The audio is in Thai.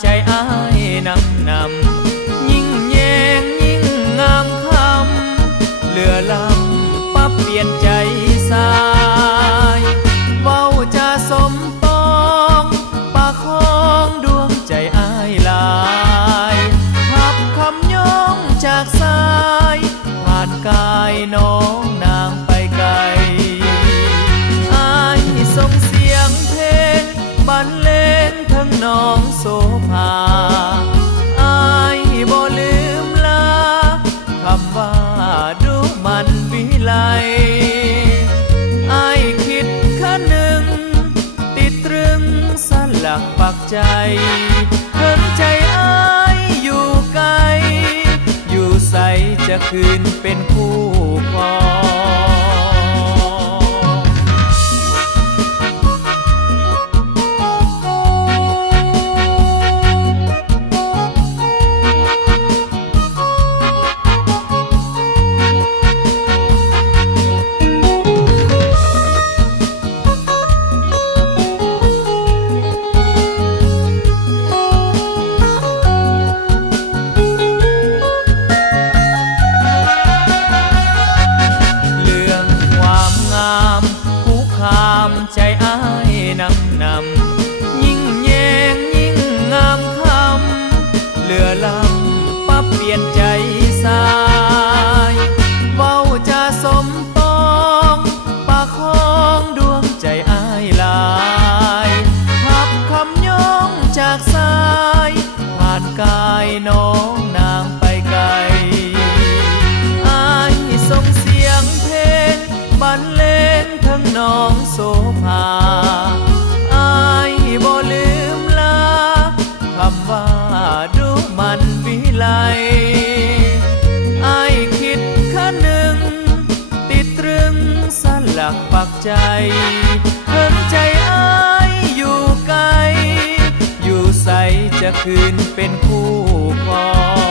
ใจอ้ายนำยิ่งแยงยิ่งงามคำเหลือลำปั๊บเปลี่ยนใจสายเว้าจะสมปองปากของดวงใจอ้ายลายพับคำย้องจากสายผ่านกายน้องนางไปไกลอ้ายส่งเสียงเพลงบรรเลงทั้งน้องโสภาอ้ายบ่ลืมลาคำว่าดูมันวิไลอ้ายคิดคะนึงติดตรึงสลักปักใจถึงใจอ้ายอยู่ไกลอยู่ใสจะคืนเป็นคู่ครองใจอ้ายนำยิ่งแยงยิ่งงามคำเหลือลำปั๊บเปลี่ยนใจสายเว้าจะสมปองปากของดวงใจอ้ายลายพับคำย้องจากสายผ่านกายน้องนางไปไกลอ้ายส่งเสียงเพลงบรรเลงทั้งน้องโสภาอ้ายบ่ลืมลาคำว่าดูมันวิไลอ้ายคิดคะนึงติดตรึงสลักปักใจถึงใจอ้ายอยู่ไกลอยู่ใสจะคืนเป็นคู่ครอง